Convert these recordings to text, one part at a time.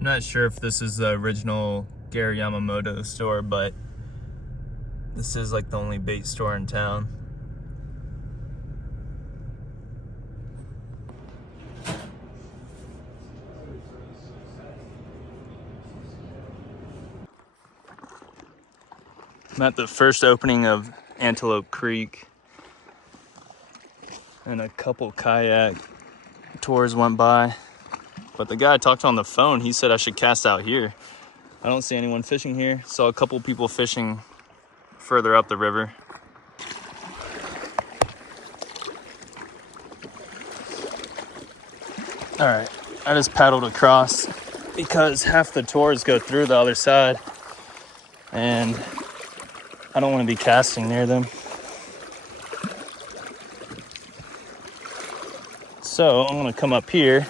I'm not sure if this is the original Gary Yamamoto store, but this is like the only bait store in town. I'm at the first opening of Antelope Creek, and a couple kayak tours went by. But the guy I talked to on the phone, he said I should cast out here. I don't see anyone fishing here. Saw a couple people fishing further up the river. All right, I just paddled across because half the tours go through the other side, and I don't want to be casting near them. So I'm gonna come up here,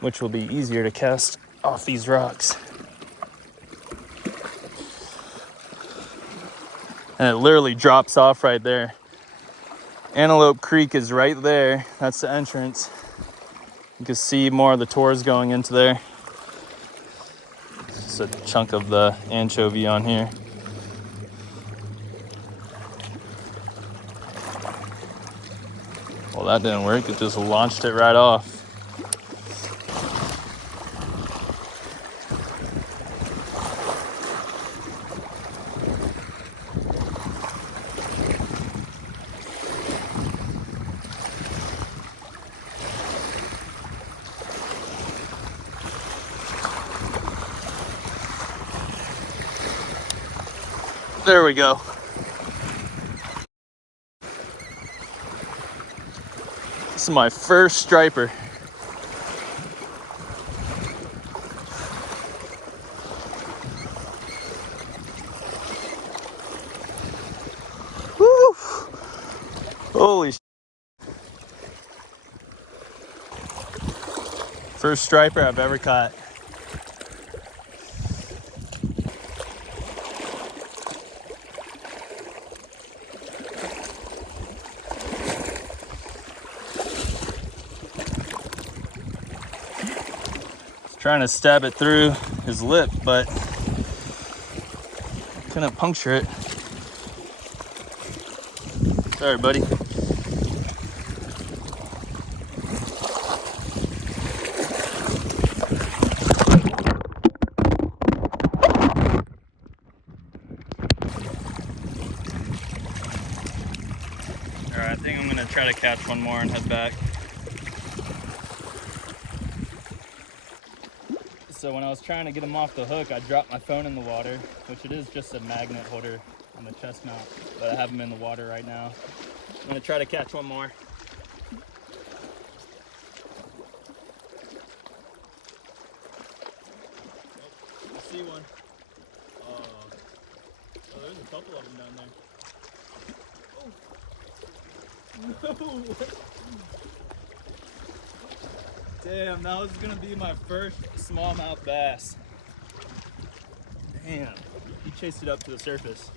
which will be easier to cast off these rocks. And it literally drops off right there. Antelope Creek is right there. That's the entrance. You can see more of the tours going into there. Just a chunk of the anchovy on here. Well, that didn't work. It just launched it right off. There we go. This is my first striper. Woo! Holy sh**. First striper I've ever caught. Trying to stab it through his lip, but couldn't puncture it. Sorry, buddy. All right, I think I'm gonna try to catch one more and head back. So when I was trying to get him off the hook, I dropped my phone in the water, which it is just a magnet holder on the chest mount, but I have him in the water right now. I'm gonna try to catch one more. Oh, I see one. Oh, there's a couple of them down there. Oh. No! Damn, that was gonna be my first smallmouth bass. Damn, he chased it up to the surface.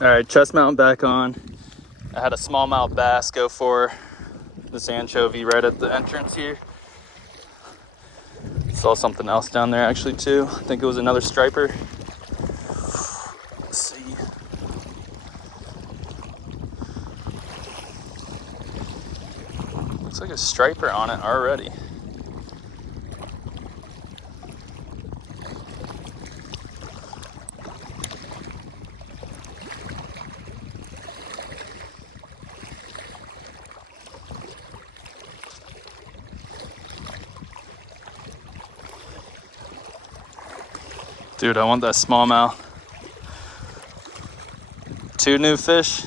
All right, chest mount back on. I had a smallmouth bass go for this anchovy right at the entrance here. Saw something else down there actually too. I think it was another striper. Let's see. Looks like a striper on it already. Dude, I want that smallmouth. 2 new fish.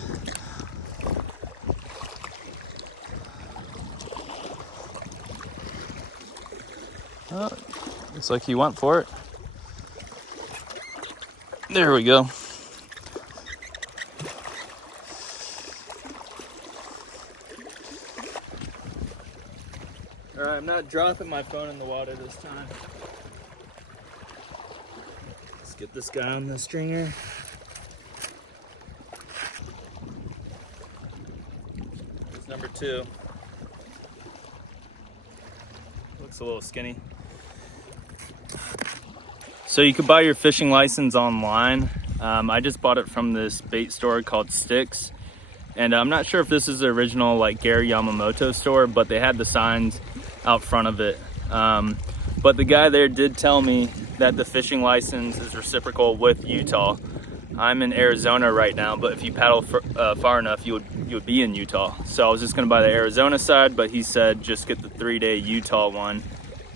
Oh, looks like he went for it. There we go. All right, I'm not dropping my phone in the water this time. Let's get this guy on the stringer. It's number 2. Looks a little skinny. So you could buy your fishing license online. I just bought it from this bait store called Sticks. And I'm not sure if this is the original like Gary Yamamoto store, but they had the signs out front of it. But the guy there did tell me that the fishing license is reciprocal with Utah. I'm in Arizona right now, but if you paddle far enough, you would be in Utah. So I was just gonna buy the Arizona side, but he said just get the 3-day Utah one,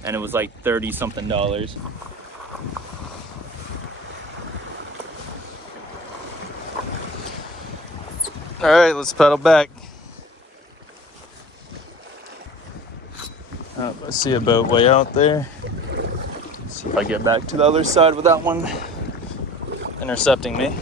and it was like $30 something. All right, let's paddle back. Oh, I see a boat way out there. Let's see if I get back to the other side without one intercepting me.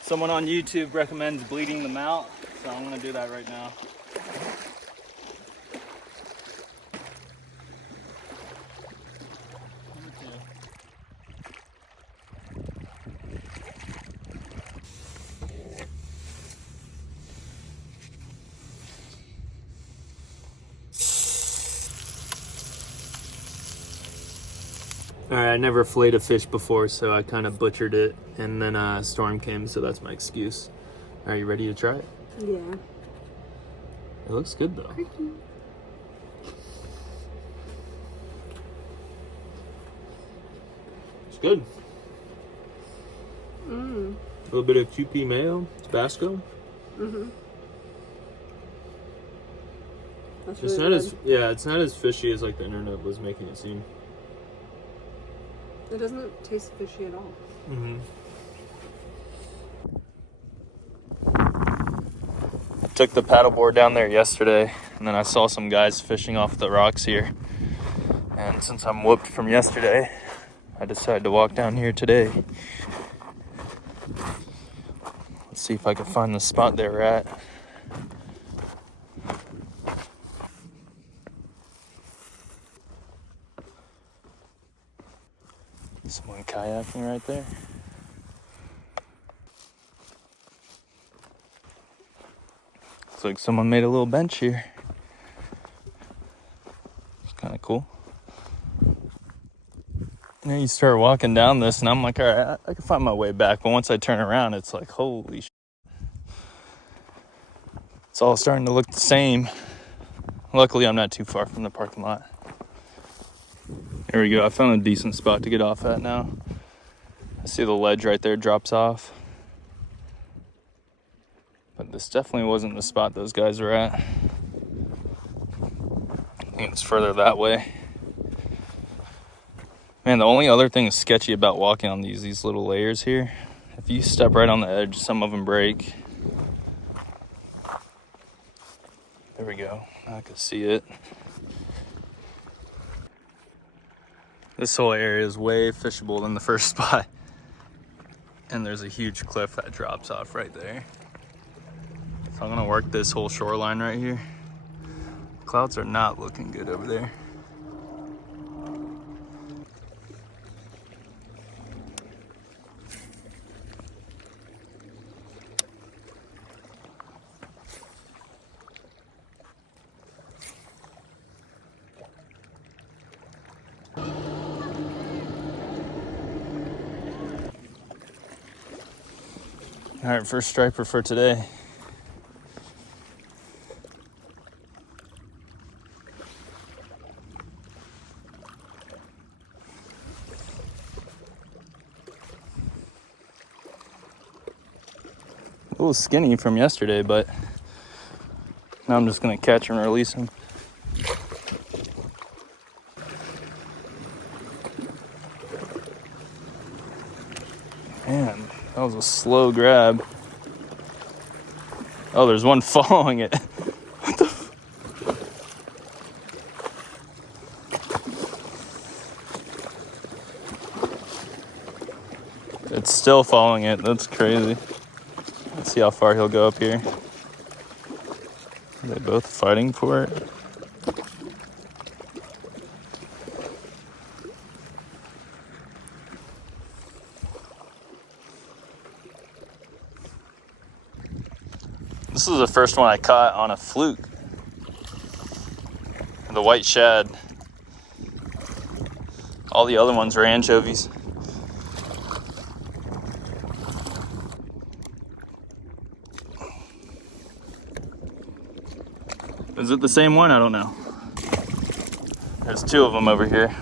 Someone on YouTube recommends bleeding them out, so I'm gonna do that right now. All right, I never filleted a fish before, so I kind of butchered it, and then a storm came, so that's my excuse. Are you ready to try it? Yeah. It looks good though. It's good. A little bit of QP mayo, Tabasco. That's It's really not good. it's not as fishy as like the internet was making it seem. It doesn't taste fishy at all. Took the paddleboard down there yesterday, and then I saw some guys fishing off the rocks here. And since I'm whooped from yesterday, I decided to walk down here today. Let's see if I can find the spot they were at. Someone kayaking right there. Looks like someone made a little bench here. It's kind of cool. And then you start walking down this, and I'm like, all right, I can find my way back. But once I turn around, it's like, holy shit. It's all starting to look the same. Luckily, I'm not too far from the parking lot. There we go. I found a decent spot to get off at now. I see the ledge right there drops off. But this definitely wasn't the spot those guys were at. I think it's further that way. Man, the only other thing that's sketchy about walking on these little layers here, if you step right on the edge, some of them break. There we go. I can see it. This whole area is way fishable than the first spot. And there's a huge cliff that drops off right there. So I'm gonna work this whole shoreline right here. Clouds are not looking good over there. All right, first striper for today. A little skinny from yesterday, but now I'm just gonna catch and release him. Man, that was a slow grab. Oh, there's one following it. What the It's still following it. That's crazy. Let's see how far he'll go up here. Are they both fighting for it? This is the first one I caught on a fluke. The white shad. All the other ones were anchovies. Is it the same one? I don't know. There's two of them over here.